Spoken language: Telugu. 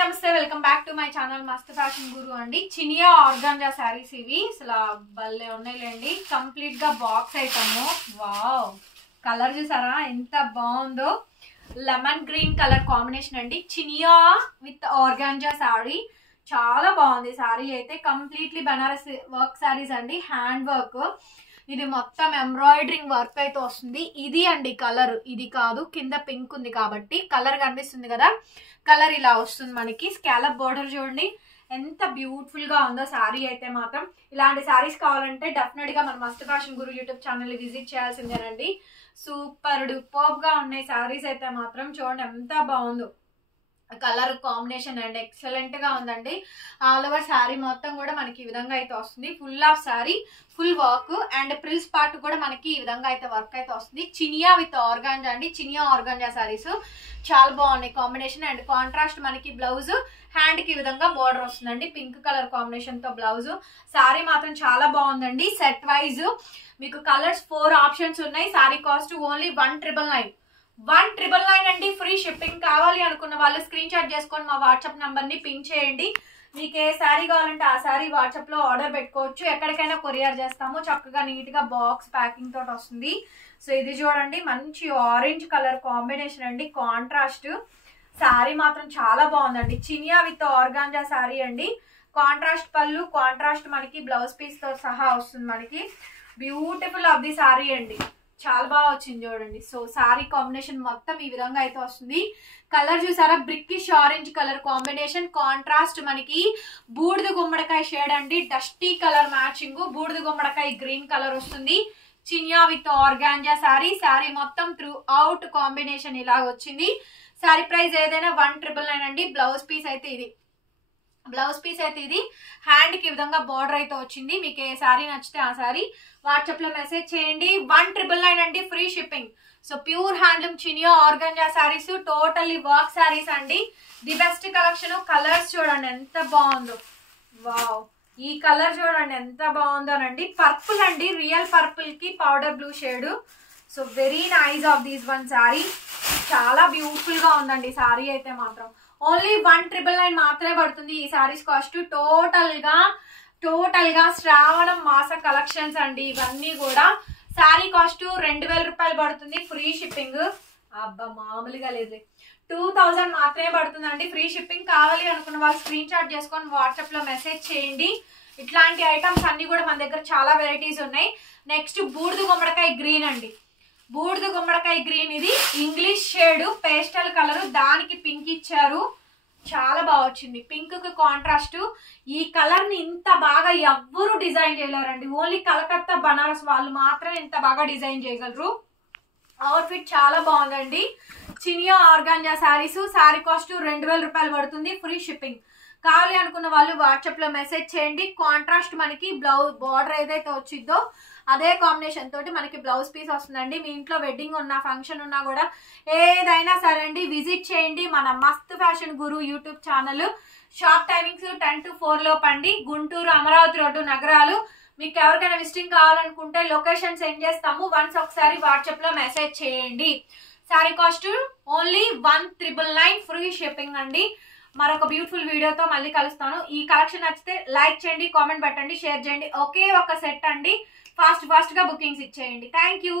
నమస్తే welcome back to my channel మస్త్ ఫ్యాషన్ గురు అండి. చినియా ఆర్గాంజా శారీస్ ఇవి అసలు భలే ఉన్నాయిలేండి. కంప్లీట్ గా బాక్స్ ఐటమ్. వావ్, కలర్ చూసారా ఎంత బాగుందో. లెమన్ గ్రీన్ కలర్ కాంబినేషన్ అండి. చినియా విత్ ఆర్గాంజా శారీ చాలా బాగుంది. శారీ అయితే కంప్లీట్లీ బనారస్ వర్క్ శారీస్ అండి. హ్యాండ్ వర్క్, ఇది మొత్తం ఎంబ్రాయిడరింగ్ వర్క్ అయితే వస్తుంది. ఇది అండి కలర్, ఇది కాదు కింద పింక్ ఉంది కాబట్టి కలర్ కనిపిస్తుంది కదా, కలర్ ఇలా వస్తుంది మనకి. స్కాలప్ బోర్డర్ చూడండి ఎంత బ్యూటిఫుల్ గా ఉందో శారీ అయితే మాత్రం. ఇలాంటి శారీస్ కావాలంటే డెఫినెట్ గా మన మస్త్ fashion guru YouTube channel visit చేయాల్సిందేనండి. సూపర్ డూపర్ గా ఉన్నాయి శారీస్ అయితే మాత్రం. చూడండి ఎంత బాగుందో కలర్ కాంబినేషన్ అండ్ ఎక్సలెంట్ గా ఉందండి. ఆల్ ఓవర్ శారీ మొత్తం కూడా మనకి ఈ విధంగా అయితే వస్తుంది. Full of sari full work and frills part కూడా మనకి ఈ విధంగా అయితే వర్క్ అయితే వస్తుంది. చినియా విత్ ఆర్గాంజా అండి. చినియా ఆర్గాంజా శారీస్ చాలా బాగున్నాయి కాంబినేషన్. అండ్ కాంట్రాస్ట్ మనకి బ్లౌజ్ హ్యాండ్ కి ఈ విధంగా బోర్డర్ వస్తుందండి. పింక్ కలర్ కాంబినేషన్ తో బ్లౌజ్. శారీ మాత్రం చాలా బాగుందండి. సెట్ వైజ్ మీకు కలర్స్ 4 ఆప్షన్స్ ఉన్నాయి. Sari cost only 1999. 1999 అండి. Free shipping. కావాలి అనుకున్న వాళ్ళు స్క్రీన్ షాట్ చేసుకొని మా వాట్సాప్ నంబర్ ని పిన్ చేయండి. మీకు ఏ శారీ కావాలంటే ఆ శారీ వాట్సాప్ లో ఆర్డర్ పెట్టుకోవచ్చు. ఎక్కడికైనా కొరియర్ చేస్తాము. చక్కగా నీట్ గా బాక్స్ ప్యాకింగ్ తోటి వస్తుంది. సో ఇది చూడండి మంచి ఆరెంజ్ కలర్ కాంబినేషన్ అండి. కాంట్రాస్ట్ శారీ మాత్రం చాలా బాగుందండి. చినియా విత్ ఆర్గాంజా శారీ అండి. కాంట్రాస్ట్ పళ్ళు, కాంట్రాస్ట్ మనకి బ్లౌజ్ పీస్ తో సహా వస్తుంది మనకి. బ్యూటిఫుల్ ఆఫ్ ది శారీ అండి. చాలా బాగా వచ్చింది చూడండి. సో శారీ కాంబినేషన్ మొత్తం ఈ విధంగా అయితే వస్తుంది. కలర్ చూసారా, brickish orange colour combination. Contrast మనకి బూడిద గుమ్మడికాయ షేడ్ అండి. Dusty colour matching. బూడిద గుమ్మడికాయ గ్రీన్ కలర్ వస్తుంది. Chiniya with organza sari. శారీ మొత్తం త్రూ అవుట్ కాంబినేషన్ ఇలా వచ్చింది. శారీ ప్రైస్ ఏదైనా 1999 అండి. బ్లౌజ్ పీస్ అయితే ఇది. బ్లౌజ్ పీస్ అయితే ఇది. హ్యాండ్ కి ఈ విధంగా బార్డర్ అయితే వచ్చింది. మీకు ఏ శారీ నచ్చితే ఆ శారీ వాట్సాప్ లో మెసేజ్ చేయండి. 1999 అండి. Free shipping. So pure handloom chiniya organza saris totally work saris అండి. The best collection. కలర్స్ చూడండి ఎంత బాగుందో. వావ్, ఈ కలర్ చూడండి ఎంత బాగుందోనండి. పర్పుల్ అండి. రియల్ పర్పుల్ కి powder blue shade. So very nice of these one sari. చాలా బ్యూటిఫుల్ గా ఉందండి శారీ అయితే మాత్రం. ఓన్లీ 1999 మాత్రమే పడుతుంది ఈ శారీస్ కాస్ట్. టోటల్ గా శ్రావణం మాస కలెక్షన్స్ అండి ఇవన్నీ కూడా. శారీ కాస్ట్ 2000 రూపాయలు పడుతుంది. Free shipping. అబ్బా మామూలుగా లేదు, 2000 మాత్రమే పడుతుందండి. Free shipping. కావాలి అనుకున్న వాళ్ళు స్క్రీన్ షాట్ చేసుకొని వాట్సాప్ లో మెసేజ్ చేయండి. ఇట్లాంటి ఐటమ్స్ అన్ని కూడా మన దగ్గర చాలా వెరైటీస్ ఉన్నాయి. నెక్స్ట్ బూడిద గుమ్మడికాయ గ్రీన్ అండి. బూడిద గుమ్మడికాయ గ్రీన్. ఇది ఇంగ్లీష్ షేడ్ పేస్టల్ కలర్. దానికి పింక్ ఇచ్చారు. చాలా బాగా వచ్చింది. పింక్ కి కాంట్రాస్ట్. ఈ కలర్ ని ఇంత బాగా ఎవ్వరు డిజైన్ చేయలేరండి. ఓన్లీ కలకత్తా బనారస్ వాళ్ళు మాత్రమే ఇంత బాగా డిజైన్ చేయగలరు. అవుట్ఫిట్ చాలా బాగుందండి. చినియా ఆర్గాంజా శారీస్. శారీ కాస్ట్ 2000 రూపాయలు పడుతుంది. Free shipping. కావాలి అనుకున్న వాళ్ళు వాట్సాప్ లో మెసేజ్ చేయండి. కాంట్రాస్ట్ మనకి బ్లౌజ్ బార్డర్ ఏదైతే వచ్చిందో అదే కాంబినేషన్ తోటి మనకి బ్లౌజ్ పీస్ వస్తుందండి. మీ ఇంట్లో వెడ్డింగ్ ఉన్నా ఫంక్షన్ ఉన్నా కూడా ఏదైనా సరే అండి విజిట్ చేయండి మన మస్త్ fashion guru YouTube channel. Shop timings 10 to 4 లోపు అండి. గుంటూరు అమరావతి రోడ్డు నగరాలు. మీకు ఎవరికైనా విజిటింగ్ కావాలనుకుంటే లొకేషన్ సెండ్ చేస్తాము. వన్స్ ఒకసారి వాట్సాప్ లో మెసేజ్ చేయండి. Sari cost only 1999. Free shipping అండి. మరొక బ్యూటిఫుల్ వీడియోతో మళ్ళీ కలుస్తాను. ఈ కలెక్షన్ నచ్చితే లైక్ చేయండి, కామెంట్ పెట్టండి, షేర్ చేయండి. ఒకే ఒక సెట్ అండి. ఫాస్ట్ గా బుకింగ్స్ ఇచ్చేయండి. Thank you.